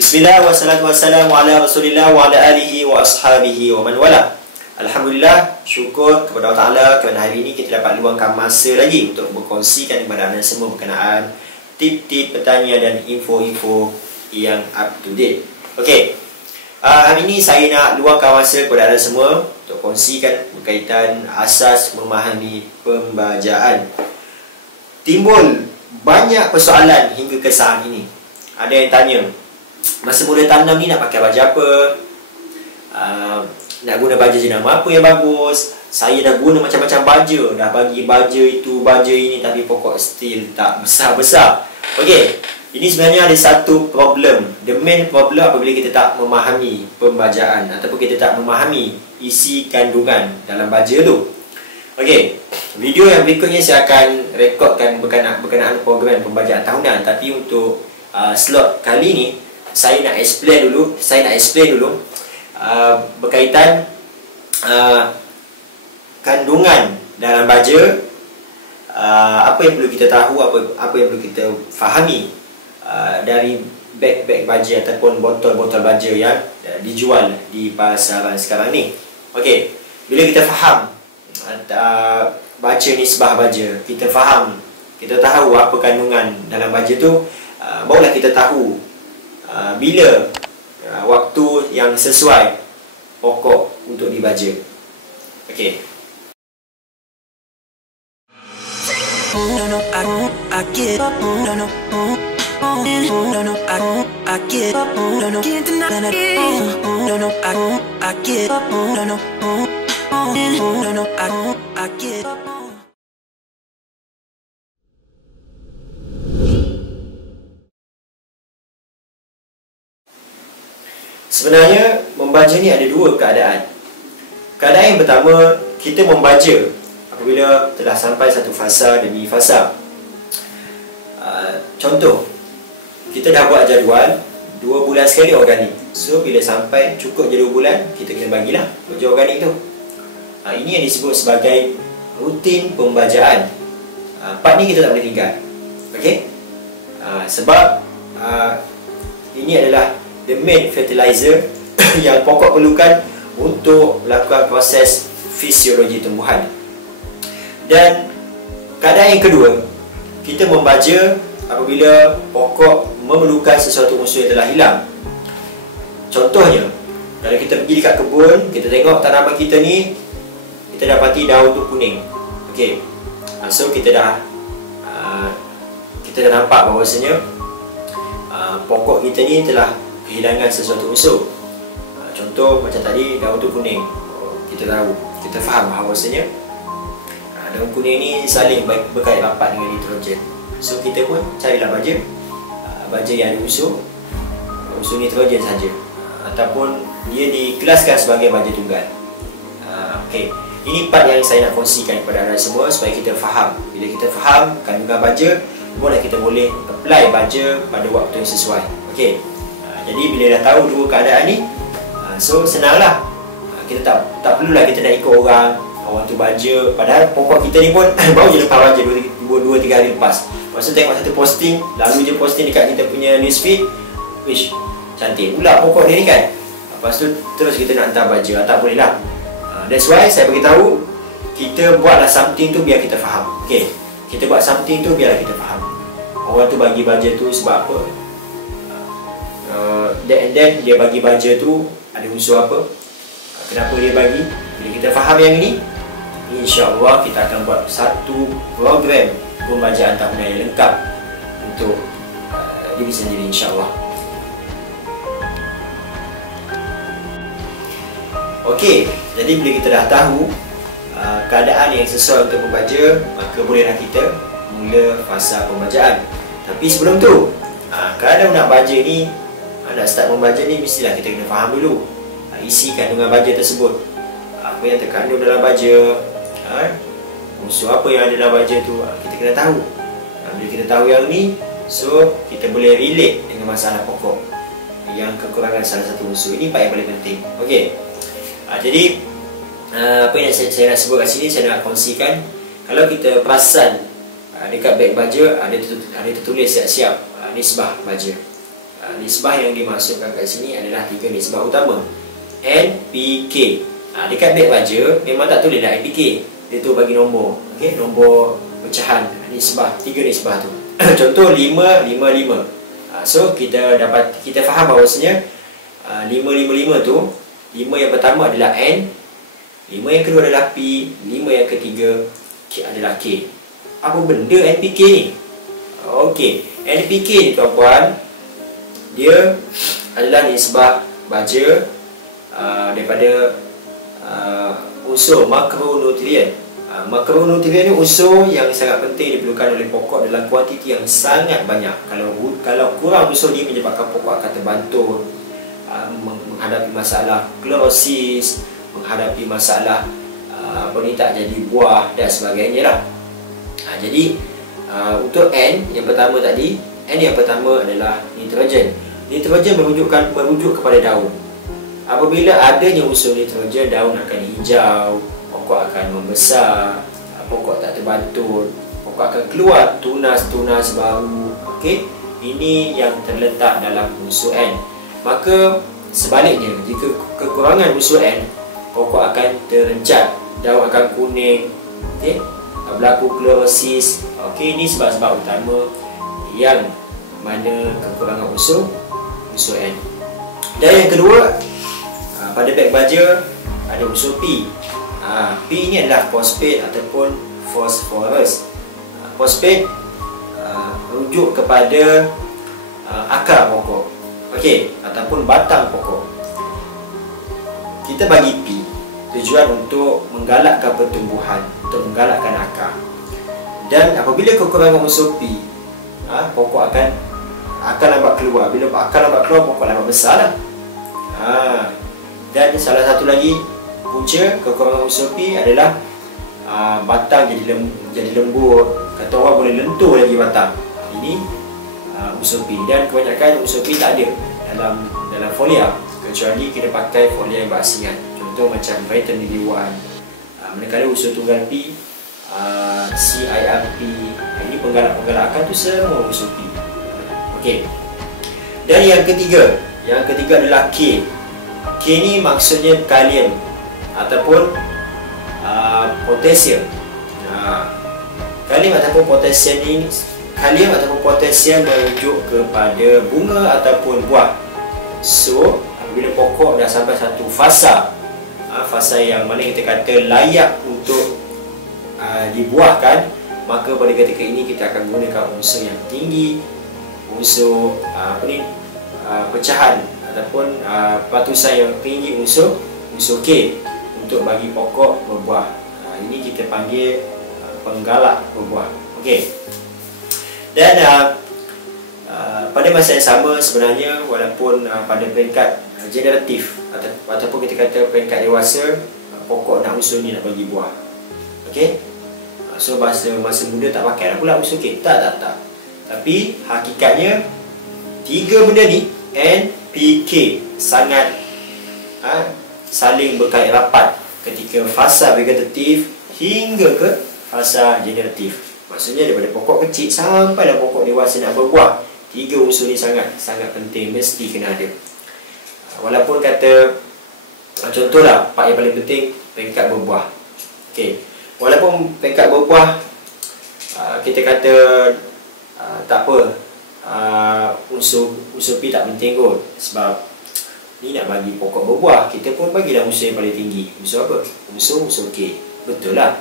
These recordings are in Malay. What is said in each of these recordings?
Bismillah wassalatu wassalamu ala rasulillah wa ala alihi wa ashabihi wa man wala. Alhamdulillah, syukur kepada Allah Ta'ala kerana hari ini kita dapat luangkan masa lagi untuk berkongsikan kepada anda semua berkenaan tip-tip pertanian dan info-info yang up to date. Okey, hari ini saya nak luangkan masa kepada anda semua untuk kongsikan berkaitan asas memahami pembajaan. Timbul banyak persoalan hingga ke saat ini. Ada yang tanya, masa mula tanam ni nak pakai baja apa? Nak guna baja jenama apa yang bagus? Saya dah guna macam-macam baja, dah bagi baja itu, baja ini, tapi pokok still tak besar-besar. Okey, ini sebenarnya ada satu problem. The main problem apabila kita tak memahami pembajaan ataupun kita tak memahami isi kandungan dalam baja tu. Okey, video yang berikutnya saya akan rekodkan berkenaan program pembajaan tahunan, tapi untuk slot kali ni saya nak explain dulu berkaitan kandungan dalam baja, apa yang perlu kita tahu, apa yang perlu kita fahami dari beg-beg baja ataupun botol-botol baja yang dijual di pasaran sekarang ni. Okey, bila kita faham baca nisbah baja, kita faham, kita tahu apa kandungan dalam baja tu, barulah kita tahu bila waktu yang sesuai pokok untuk dibaja. Okey. Sebenarnya membaja ni ada dua keadaan. Keadaan yang pertama, kita membaja apabila telah sampai satu fasa demi fasa. Contoh, kita dah buat jadual 2 bulan sekali organik. So bila sampai cukup je 2 bulan, kita kena bagilah baja organik tu. Ini yang disebut sebagai rutin pembajaan. Part ni kita tak boleh tinggal. Okey? Sebab ini adalah the main fertilizer yang pokok perlukan untuk melakukan proses fisiologi tumbuhan. Dan keadaan yang kedua, kita membaja apabila pokok memerlukan sesuatu unsur yang telah hilang. Contohnya, kalau kita pergi dekat kebun, kita tengok tanaman kita ni, kita dapati daun tu kuning. Okey, so kita dah nampak bahawasanya pokok kita ni telah kehilangan sesuatu unsur. Contoh macam tadi, daun tu kuning. Kita tahu, kita faham bahawasanya daun kuning ni saling berkait rapat dengan nitrogen. So kita pun carilah baja yang ada unsur nitrogen saja, ataupun dia dikelaskan sebagai baja tunggal. Okey, ini part yang saya nak kongsikan kepada anda semua supaya kita faham. Bila kita faham kandungan baja, barulah kita boleh apply baja pada waktu yang sesuai. Okey, jadi bila dah tahu dua keadaan ni, so senanglah. Kita tak perlulah kita nak ikut orang tu baja, padahal pokok kita ni pun baru je lepas baja 2-3 hari lepas. Lepas tu tengok satu posting, lalu je posting dekat kita punya newsfeed, wish, cantik pula pokok dia ni kan. Lepas tu terus kita nak hantar baja, tak boleh lah. That's why saya beritahu, kita buatlah something tu biar kita faham. Okay, kita buat something tu biarlah kita faham orang tu bagi baja tu sebab apa, and then dia bagi baja tu ada unsur apa, kenapa dia bagi. Bila kita faham yang ini, insya-Allah kita akan buat satu program pembajaan tahunan yang lengkap untuk diri sendiri, insya-Allah. Okey, jadi bila kita dah tahu keadaan yang sesuai untuk membaja, maka bolehlah kita mula fasa pembajaan. Tapi sebelum tu, kalau nak baja ni, nak start membaja ni, mestilah kita kena faham dulu isi kandungan baja tersebut. Apa yang terkandung dalam baja, unsur apa yang ada dalam baja tu, kita kena tahu. Bila kita tahu yang ni, so kita boleh relate dengan masalah pokok yang kekurangan salah satu unsur. Ini part yang paling penting. Okey, jadi apa yang saya nak sebut kat sini, saya nak kongsikan. Kalau kita perasan dekat beg baja ada tertulis siap-siap nisbah baja. nisbah yang dimasukkan kat sini adalah 3 nisbah utama, NPK. Dekat beg baja memang tak tulis dah NPK, dia tu bagi nombor, okey, nombor pecahan nisbah, 3 nisbah tu. Contoh 5, 5, 5. So kita faham bahawasanya 5, 5, 5 tu, 5 yang pertama adalah N, 5 yang kedua adalah P, 5 yang ketiga adalah K. Apa benda NPK ni? Okey, NPK ni tuan-puan, dia adalah nisbah baja daripada unsur makronutrien. Makronutrien ni unsur yang sangat penting diperlukan oleh pokok dalam kuantiti yang sangat banyak. Kalau kurang unsur ni menyebabkan pokok akan terbantul, menghadapi masalah klorosis, menghadapi masalah tak jadi buah dan sebagainya lah. Jadi untuk N yang pertama tadi, N yang pertama adalah nitrogen. Nitrogen merujuk kepada daun. Apabila adanya unsur nitrogen, daun akan hijau, pokok akan membesar, pokok tak terbantul, pokok akan keluar tunas-tunas baru. Okey, ini yang terletak dalam unsur N. Maka sebaliknya, jika kekurangan unsur N, pokok akan terencat, daun akan kuning, okey, berlaku klorosis. Okey, ini sebab-sebab utama yang mana kekurangan unsur N. Dan yang kedua, pada beg baja ada unsur P. P ini adalah fosfat ataupun fosforus. Fosfat rujuk kepada akar pokok, okey, ataupun batang pokok. Kita bagi P tujuan untuk menggalakkan pertumbuhan, untuk menggalakkan akar. Dan apabila kekurangan unsur P, pokok akan lambat keluar. Bila akar lambat keluar, pokok lambat besar lah. Dan salah satu lagi punca kekurangan unsur P adalah batang jadi lembut. Kata orang boleh lentur lagi batang. Ini unsur P. Dan kebanyakan unsur P tak ada dalam folia, kecuali kita pakai folia yang berasingan. Contoh macam vitamin B1. Manakala unsur tunggal P, CIRP, ini penggalak-penggalakan tu semua unsur P. Okey. Dan yang ketiga adalah K. K ni maksudnya kalium ataupun potasium. Kalium ataupun potasium merujuk kepada bunga ataupun buah. So apabila pokok dah sampai satu fasa yang mana kita kata layak untuk dibuahkan, maka pada ketika ini kita akan menggunakan unsur yang tinggi, unsur pecahan ataupun patusan yang tinggi, unsur K, untuk bagi pokok berbuah. Ini kita panggil penggalak berbuah. Okey. Dan pada masa yang sama sebenarnya, walaupun pada peringkat generatif ataupun kita kata peringkat dewasa, pokok nak unsur ni nak bagi buah. Okey. So masa muda tak pakai lah pula unsur K. Tak. Tapi hakikatnya tiga benda ni, N, P, K, sangat saling berkait rapat ketika fasa vegetatif hingga ke fasa generatif. Maksudnya daripada pokok kecil sampai dah pokok dewasa nak berbuah, tiga unsur ni sangat penting, mesti kena ada. Walaupun kata contohlah part yang paling penting, peringkat berbuah. Okey, walaupun peringkat berbuah kita kata tak apa, unsur P tak penting kot, sebab ni nak bagi pokok berbuah, kita pun bagilah unsur yang paling tinggi. Unsur apa? Unsur K. Betul lah,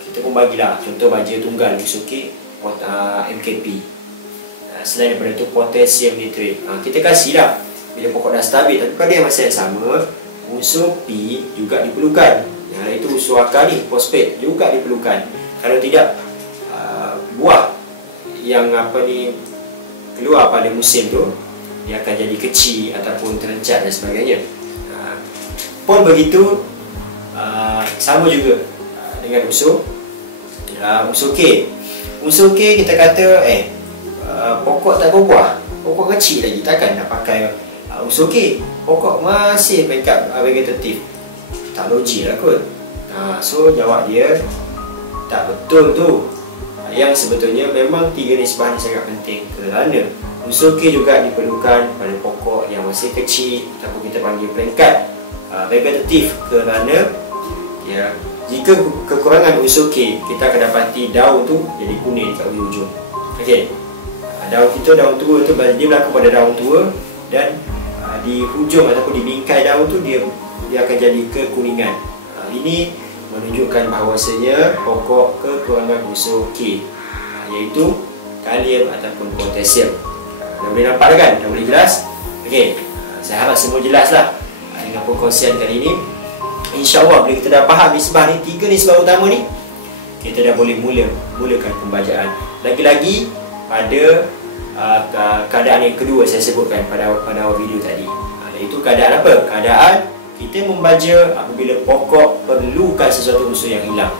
kita pun bagilah. Contoh baja tunggal unsur K, MKP. Selain daripada itu, potasium nitrat, kita kasihlah bila pokok dah stabil. Tapi pada masa yang sama, unsur P juga diperlukan. Iaitu unsur akar ni, fosfat, juga diperlukan. Kalau tidak, buah yang keluar pada musim tu, dia akan jadi kecil ataupun terencat dan sebagainya. Pun begitu, sama juga dengan unsur K. Unsur K kita kata pokok tak berbuah, pokok kecil lagi, takkan nak pakai unsur K. Pokok masih peringkat vegetatif, tak logik lah kot. So jawab dia tak betul tu. Yang sebetulnya memang tiga nisbah ni sangat penting, kerana Unsur K juga diperlukan pada pokok yang masih kecil ataupun kita panggil peringkat vegetatif, kerana ya, jika kekurangan unsur K, kita akan dapati daun tu jadi kuning kat hujung. Okey. Daun tua tu dia berlaku pada daun tua, dan di hujung ataupun di bingkai daun tu dia akan jadi kekuningan. Ini menunjukkan bahawasanya pokok kekurangan unsur K, iaitu kalium ataupun potasium. Dah boleh nampak dah kan? Dah boleh jelas? Okey, saya harap semua jelas lah dengan perkongsian kali ini. InsyaAllah bila kita dah faham nisbah ni, 3 nisbah utama ni, kita dah boleh mulakan pembacaan. Lagi-lagi pada keadaan yang kedua saya sebutkan pada awal video tadi, iaitu keadaan apa? Keadaan kita membaca apabila pokok perlukan sesuatu unsur yang hilang.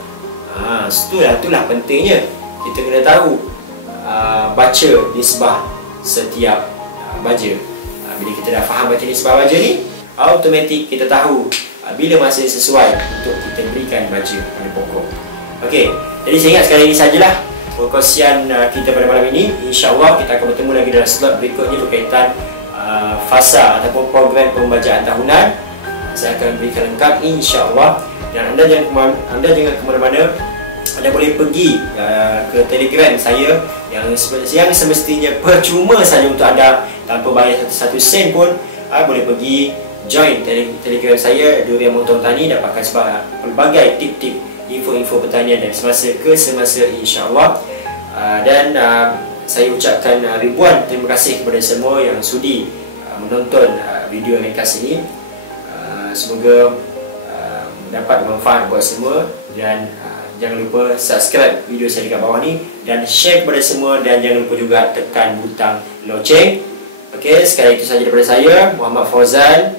Itulah pentingnya kita kena tahu baca nisbah setiap baja. Bila kita dah faham baca nisbah baja ni, automatik kita tahu bila masa sesuai untuk kita berikan baja pada pokok. Okey, jadi saya ingat sekali ini sajalah perkongsian kita pada malam ini. InsyaAllah kita akan bertemu lagi dalam slot berikutnya berkaitan fasa ataupun program pembacaan tahunan. Saya akan berikan lengkap insyaAllah. Dan anda jangan ke mana-mana. Anda boleh pergi ke Telegram saya yang semestinya percuma saja untuk anda, tanpa bayar satu sen pun. Boleh pergi join Telegram saya, Durian Montong Tani, dapatkan pelbagai tip-tip info-info pertanian dan semasa ke semasa insyaAllah. Dan saya ucapkan ribuan terima kasih kepada semua yang sudi menonton video ringkas ini. Semoga dapat manfaat buat semua, dan jangan lupa subscribe video saya dekat bawah ni dan share kepada semua, dan jangan lupa juga tekan butang loceng. Okey, sekali itu sahaja daripada saya, Muhammad Fauzan,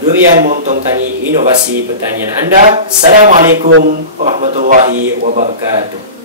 Durian Montong Tani, inovasi pertanian anda. Assalamualaikum warahmatullahi wabarakatuh.